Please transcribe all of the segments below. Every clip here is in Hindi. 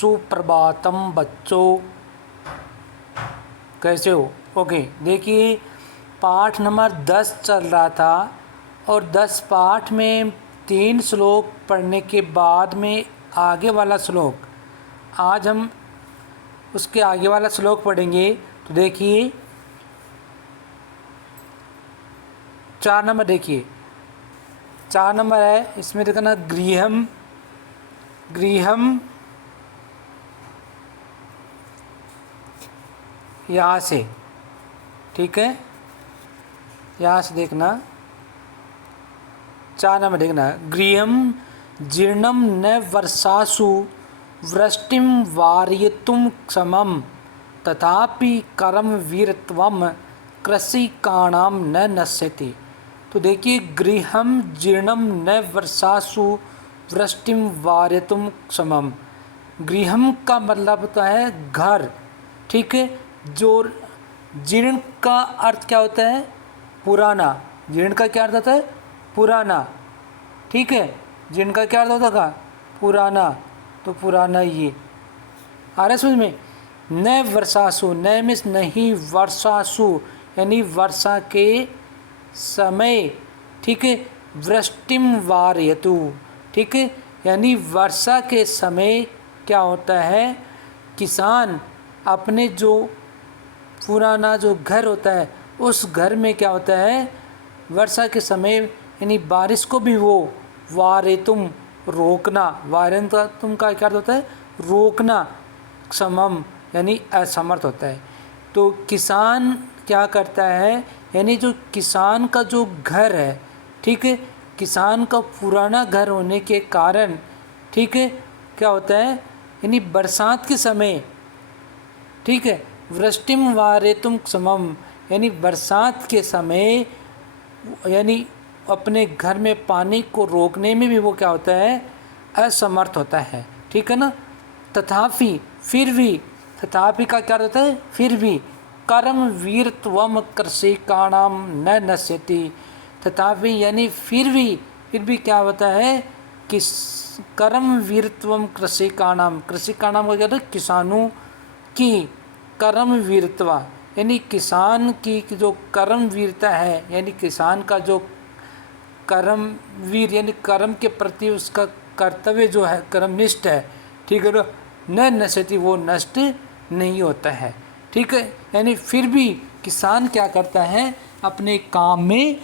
सुप्रभातम बच्चों, कैसे हो? ओके, देखिए पाठ नंबर 10 चल रहा था और 10 पाठ में 3 श्लोक पढ़ने के बाद में आगे वाला श्लोक, आज हम उसके आगे वाला श्लोक पढ़ेंगे। तो देखिए 4 नंबर, देखिए 4 नंबर है, इसमें देखना गृहम गृहम यहाँ से, ठीक है, यहाँ से देखना 4 नंबर देखना, गृहम जीर्णम न वर्षासु वृष्टिम वारयितुं क्षमम तथापि कर्म वीरत्वम कृषिकाणां न नश्यति। तो देखिए गृहम जीर्णम न वर्षासु वृष्टिम वारयितुं क्षमम, गृहम का मतलब होता है घर, ठीक है। जो जीर्ण का अर्थ क्या होता है? पुराना। जीर्ण का क्या अर्थ होता है? पुराना, ठीक है। जीर्ण का क्या अर्थ होता है? पुराना। तो पुराना ये आ रहा है समझ में। न वर्षासु, न मिस नहीं, वर्षासु यानी वर्षा के समय, ठीक है। वृष्टिम वारयतु, ठीक है, यानी वर्षा के समय क्या होता है, किसान अपने जो पुराना जो घर होता है उस घर में क्या होता है, वर्षा के समय यानी बारिश को भी वो वारेतुम रोकना, वारेतुम का क्या होता है? रोकना, क्षमम यानी असमर्थ होता है। तो किसान क्या करता है, यानी जो किसान का जो घर है, ठीक है, किसान का पुराना घर होने के कारण, ठीक है, क्या होता है, यानी बरसात के समय, ठीक है, वृष्टिम वारेतुम क्षमम यानी बरसात के समय यानी अपने घर में पानी को रोकने में भी वो क्या होता है, असमर्थ होता है, ठीक है ना। तथापि फिर भी, तथापि का क्या होता है? फिर भी, कर्म वीरत्वम कृषिकाणाम न नश्यति, तथापि यानी फिर भी क्या होता है कि कर्म वीरत्वम कृषिकाणाम, कृषिकाणाम का क्या होता है? किसानों की कर्म वीरत्वा यानी किसान की जो कर्म वीरता है, यानी किसान का जो कर्म वीर यानी कर्म के प्रति उसका कर्तव्य जो है कर्मनिष्ठ है, ठीक है ना, न नश्यति वो नष्ट नहीं होता है, ठीक है। यानी फिर भी किसान क्या करता है, अपने काम में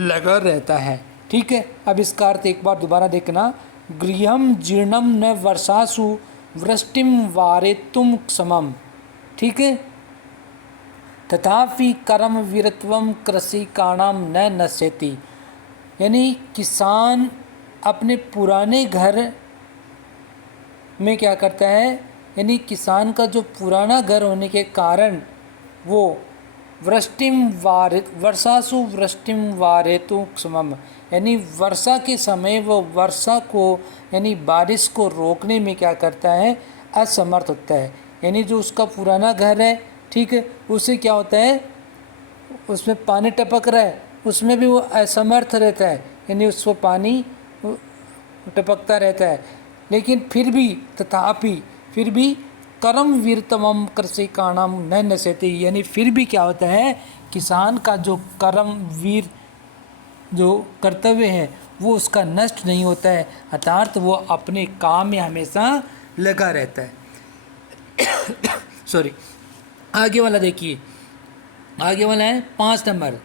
लगा रहता है, ठीक है। अब इसका अर्थ एक बार दोबारा देखना, गृहम जीर्णम न वर्षासु वृष्टिम वारेतुम क्षमम, ठीक है, तथापि कर्म वीरत्वम कृषिकाणाम न नश्यति, यानी किसान अपने पुराने घर में क्या करता है, यानी किसान का जो पुराना घर होने के कारण वो वर्षासु वृष्टिम वारेतु क्षमम यानी वर्षा के समय वो वर्षा को यानी बारिश को रोकने में क्या करता है, असमर्थ होता है। यानी जो उसका पुराना घर है, ठीक है, उसे क्या होता है, उसमें पानी टपक रहा है, उसमें भी वो असमर्थ रहता है, यानी उसको पानी टपकता रहता है। लेकिन फिर भी, तथापि फिर भी कर्म वीरतमम कृषिकाणाम न नश्यति, यानी फिर भी क्या होता है, किसान का जो कर्म वीर जो कर्तव्य है वो उसका नष्ट नहीं होता है, अर्थात वो अपने काम में हमेशा लगा रहता है। सॉरी, आगे वाला देखिए, आगे वाला है 5 नंबर,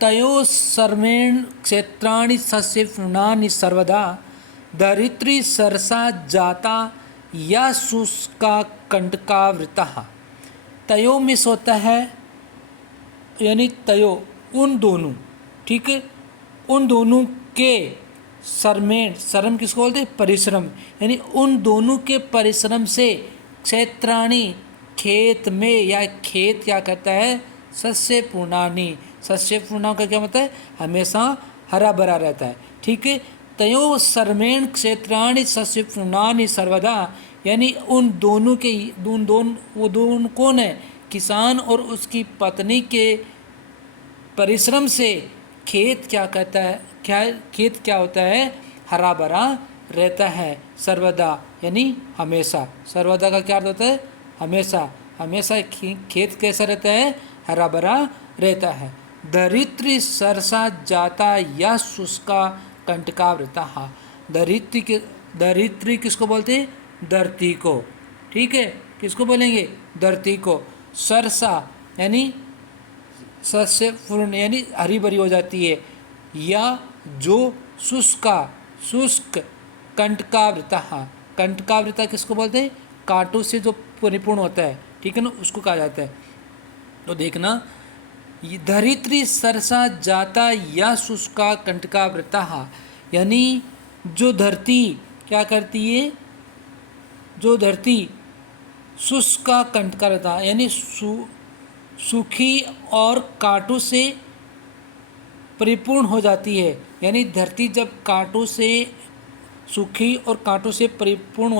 तयो सर्वेण क्षेत्राणि सस्य पूर्णानि सर्वदा धरित्री सरसा जाता या शुष्का कंटकावृता। तयो मिस होता है, यानी तयो उन दोनों, ठीक है, उन दोनों के सर्मेण, श्रम किसको बोलते हैं? परिश्रम, यानी उन दोनों के परिश्रम से क्षेत्राणि खेत में, या खेत क्या कहता है, सस्य पूर्णानि, सस्य पूर्णा का क्या मतलब है, हमेशा हरा भरा रहता है, ठीक है। तयो सर्वेण क्षेत्राणि सस्य पूर्णानि सर्वदा, यानी उन दोनों के, वो दोनों कौन है, किसान और उसकी पत्नी के परिश्रम से खेत क्या कहता है, क्या खेत क्या होता है, हरा भरा रहता है सर्वदा, यानी हमेशा। सर्वदा का क्या अर्थ होता है? हमेशा। हमेशा खेत कैसा रहता है? हरा भरा रहता है। धरित्री सरसा जाता या शुष्का कंटकावृता। धरित्री किसको बोलते हैं? धरती को। ठीक है, किसको बोलेंगे? धरती को। सरसा यानी सस्य पूर्ण यानी हरी भरी हो जाती है, या जो शुष्क कंटकावृता। कंटकावृता किसको बोलते हैं? कांटों से जो परिपूर्ण होता है, ठीक है ना, उसको कहा जाता है। तो देखना, धरित्री सरसा जाता या शुष्का कंटकावृता, यानी जो धरती क्या करती है? जो धरती शुष्का कंटकावृता यानी सूखी और कांटों से परिपूर्ण हो जाती है। यानी धरती जब कांटों से सूखी और कांटों से परिपूर्ण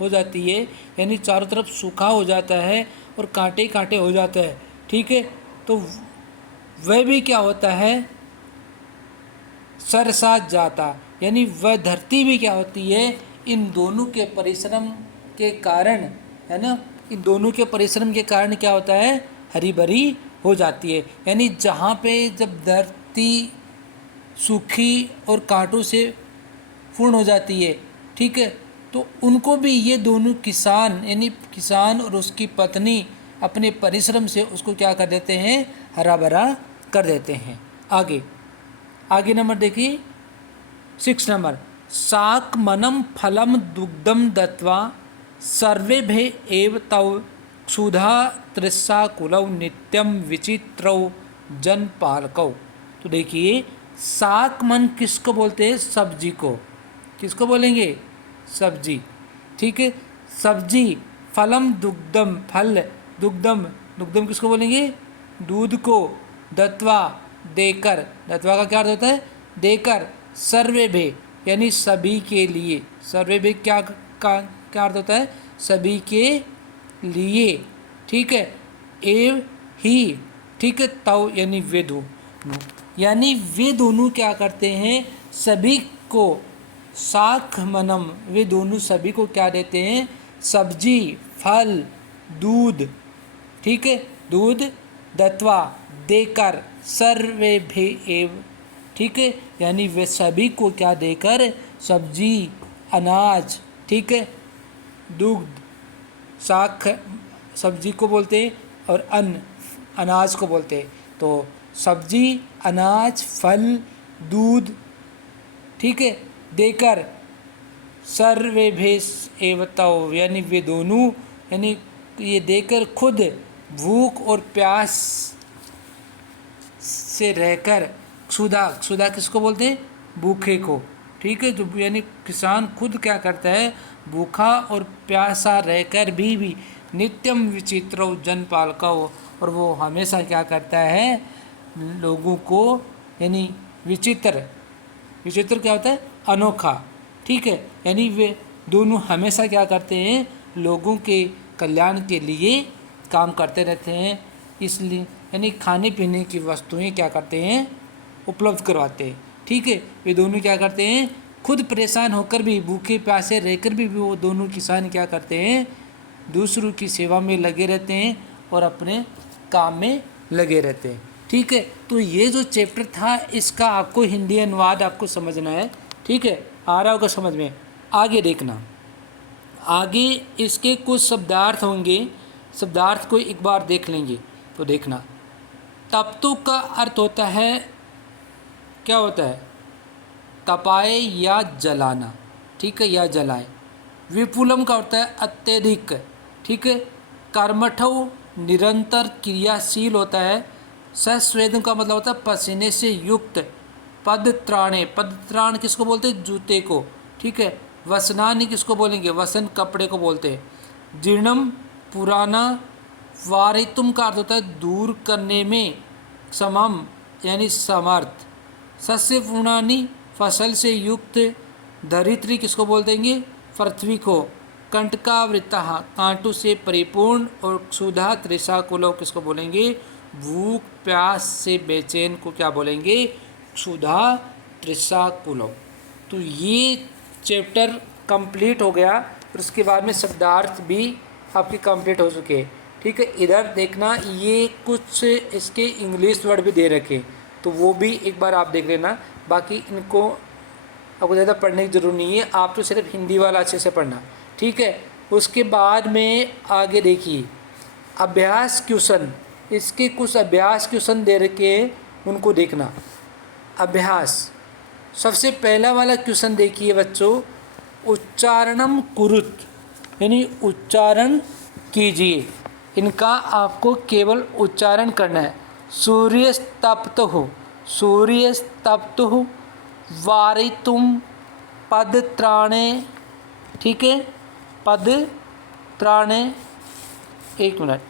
हो जाती है, यानी चारों तरफ सूखा हो जाता है और कांटे कांटे हो जाता है, ठीक है, तो वह भी क्या होता है? सरसात जाता, यानी वह धरती भी क्या होती है? इन दोनों के परिश्रम के कारण, है ना, इन दोनों के परिश्रम के कारण क्या होता है? हरी भरी हो जाती है। यानी जहाँ पे जब धरती सूखी और कांटों से पूर्ण हो जाती है, ठीक है, तो उनको भी ये दोनों किसान, यानी किसान और उसकी पत्नी अपने परिश्रम से उसको क्या कर देते हैं? हरा भरा कर देते हैं। आगे नंबर देखिए 6 नंबर, शाक मनम फलम दुग्धम दत्वा सर्वेभे एव तव क्षुधा तृषा कुलौ नित्यम विचित्रौ जनपालकौ। तो देखिए, शाक मन किसको बोलते हैं? सब्जी को। किसको बोलेंगे? सब्जी, ठीक है, सब्जी। फलम दुग्धम, फल। दुग्धम किसको बोलेंगे? दूध को। दत्वा देकर, दत्वा का क्या अर्थ होता है? देकर। सर्वेभे यानी सभी के लिए। सर्वेभे क्या अर्थ होता है? सभी के लिए, ठीक है। एव ही, ठीक है, तव यानी वे दोनों, यानी वे दोनों क्या करते हैं? सभी को। शाक मनम, वे दोनों सभी को क्या देते हैं? सब्जी, फल, दूध, ठीक है, दूध। दत्वा देकर, सर्वे भी एव, ठीक है, यानी वे सभी को क्या देकर? सब्जी, अनाज, ठीक है, दुग्ध, शाक सब्जी को बोलते हैं और अन्न अनाज को बोलते हैं। तो सब्जी, अनाज, फल, दूध, ठीक है, देकर सर्वे भेष एवतव, यानी वे दोनों, यानी ये देकर खुद भूख और प्यास से रहकर, क्षुधा किसको बोलते हैं? भूखे को, ठीक है, जो यानी किसान खुद क्या करता है? भूखा और प्यासा रहकर भी नित्यम विचित्र जनपालका, और वो हमेशा क्या करता है? लोगों को, यानी विचित्र क्या होता है? अनोखा, ठीक है, यानी वे दोनों हमेशा क्या करते हैं? लोगों के कल्याण के लिए काम करते रहते हैं। इसलिए यानी खाने पीने की वस्तुएं क्या करते हैं? उपलब्ध करवाते हैं, ठीक है। वे दोनों क्या करते हैं? खुद परेशान होकर भी, भूखे प्यासे रहकर भी वो दोनों किसान क्या करते हैं? दूसरों की सेवा में लगे रहते हैं और अपने काम में लगे रहते हैं, ठीक है। तो ये जो चैप्टर था, इसका आपको हिंदी अनुवाद आपको समझना है, ठीक है, आ रहा होगा समझ में। आगे देखना, आगे इसके कुछ शब्दार्थ होंगे, शब्दार्थ को एक बार देख लेंगे। तो देखना, तप्तु का अर्थ होता है, क्या होता है? तपाए या जलाना, ठीक है, या जलाए। विपुलम का होता है अत्यधिक, ठीक है। कर्मठव निरंतर क्रियाशील होता है। सस्वेदन का मतलब होता है पसीने से युक्त। पदत्राणे, पदत्राण किसको बोलते हैं? जूते को, ठीक है। वसनानी किसको बोलेंगे? वसन कपड़े को बोलते हैं। जीर्णम पुराना। वारितुम का अर्थ होता है दूर करने में। समम यानी समर्थ। सस्य पूर्णानी फसल से युक्त। धरित्री किसको बोल देंगे? पृथ्वी को। कंटकावृता कांटों से परिपूर्ण। और क्षुधा तृषा को लोग किसको बोलेंगे? भूख प्यास से बेचैन को क्या बोलेंगे? क्षुधा तृषा को लोग। तो ये चैप्टर कंप्लीट हो गया, और उसके बाद में शब्दार्थ भी आपके कंप्लीट हो चुके हैं। ठीक है, इधर देखना ये कुछ इसके इंग्लिश वर्ड भी दे रखे, तो वो भी एक बार आप देख लेना। बाकी इनको आपको ज़्यादा पढ़ने की ज़रूरत नहीं है, आप तो सिर्फ हिंदी वाला अच्छे से पढ़ना। ठीक है, उसके बाद में आगे देखिए अभ्यास क्वेश्चन, इसके कुछ अभ्यास क्वेश्चन दे रखे हैं, उनको देखना। अभ्यास सबसे पहला वाला क्वेश्चन देखिए बच्चों, उच्चारणम कुरुत, यानी उच्चारण कीजिए। इनका आपको केवल उच्चारण करना है। सूर्यस्तप्तुः, सूर्यस्तप्तुः वारितुम पदत्राणे। ठीक है, पदत्राणे, एक मिनट,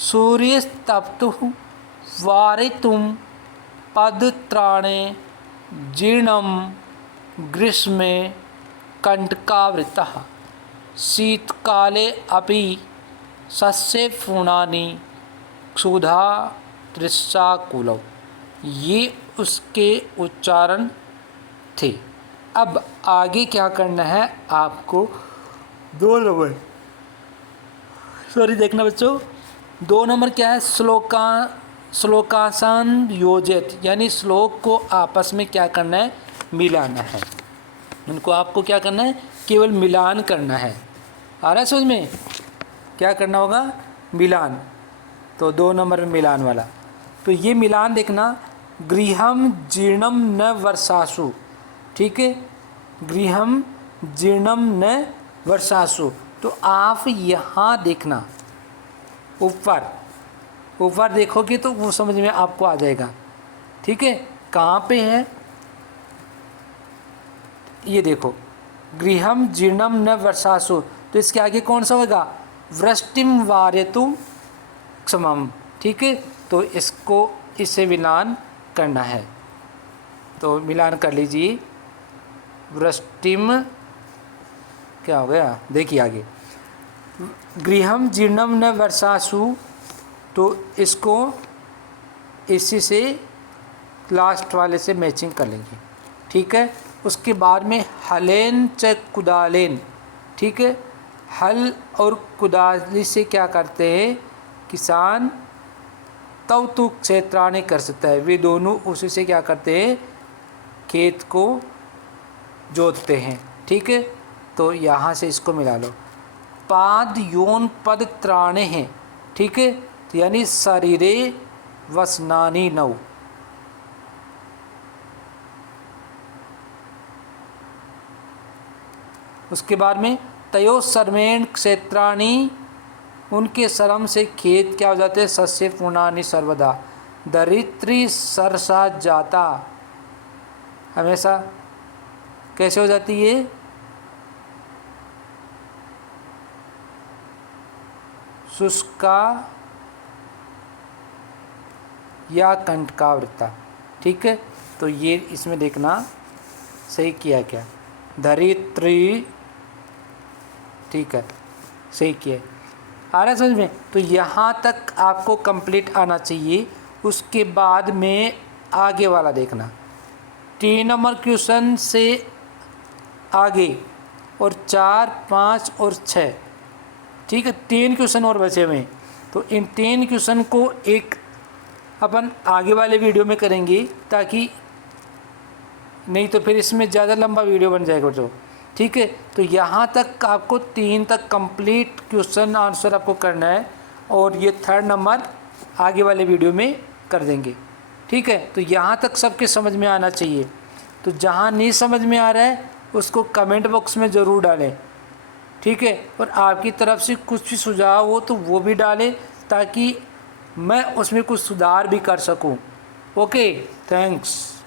सूर्यस्तप्तुः वारितुम पदत्राणे जीर्णम ग्रीष्मे कंटकावृतः शीतकाले अपि सस्यपूर्णानि क्षुधा तृषाकुलौ। ये उसके उच्चारण थे। अब आगे क्या करना है आपको, 2 नंबर, सॉरी देखना बच्चों, 2 नंबर क्या है, श्लोकासन योजित, यानी श्लोक को आपस में क्या करना है, मिलाना है। उनको आपको क्या करना है, केवल मिलान करना है। आ रहा है समझ में, क्या करना होगा, मिलान। तो 2 नंबर में मिलान वाला, तो ये मिलान देखना, गृहम जीर्णम न वर्षासु। ठीक है, गृहम जीर्णम न वर्षासु, तो आप यहाँ देखना, ऊपर देखोगे तो वो समझ में आपको आ जाएगा। ठीक है, कहाँ पे है, ये देखो, गृहम जीर्णम न वर्षासु, तो इसके आगे कौन सा होगा, वृष्टिम वारयतु क्षमम। ठीक है, तो इसको इससे मिलान करना है, तो मिलान कर लीजिए। वृष्टिम क्या हो गया, देखिए आगे, गृहम जीर्णम न वर्षासु, तो इसको इसी से लास्ट वाले से मैचिंग कर लेंगे। ठीक है, उसके बाद में हलेन च कुदालेन। ठीक है, हल और कुदाली से क्या करते हैं किसान, तव तु क्षेत्राणि कर सकता है, वे दोनों उसी से क्या करते हैं, खेत को जोतते हैं। ठीक है, तो यहाँ से इसको मिला लो, पाद योन पद त्राणे हैं। ठीक है, तो यानी शरीरे वसनानि नौ। उसके बाद में तयो सर्वेण क्षेत्राणि, उनके श्रम से खेत क्या हो जाते हैं, सस्य पूर्णानि सर्वदा। दरिद्री सरसा जाता, हमेशा कैसे हो जाती है, शुष्का या कंटकावृता। ठीक है, तो ये इसमें देखना सही किया क्या, धरित्री। ठीक है, सही किया, आ रहा है समझ में। तो यहाँ तक आपको कंप्लीट आना चाहिए। उसके बाद में आगे वाला देखना, 3 नंबर क्वेश्चन से आगे, और 4, 5 और 6। ठीक है, 3 क्वेश्चन और बचे हुए हैं, तो इन 3 क्वेश्चन को एक अपन आगे वाले वीडियो में करेंगे, ताकि नहीं तो फिर इसमें ज़्यादा लंबा वीडियो बन जाएगा जो। ठीक है, तो यहाँ तक आपको 3 तक कंप्लीट क्वेश्चन आंसर आपको करना है, और ये 3rd नंबर आगे वाले वीडियो में कर देंगे। ठीक है, तो यहाँ तक सबके समझ में आना चाहिए। तो जहाँ नहीं समझ में आ रहा है उसको कमेंट बॉक्स में ज़रूर डालें। ठीक है, और आपकी तरफ से कुछ भी सुझाव हो तो वो भी डालें, ताकि मैं उसमें कुछ सुधार भी कर सकूं। Okay, thanks.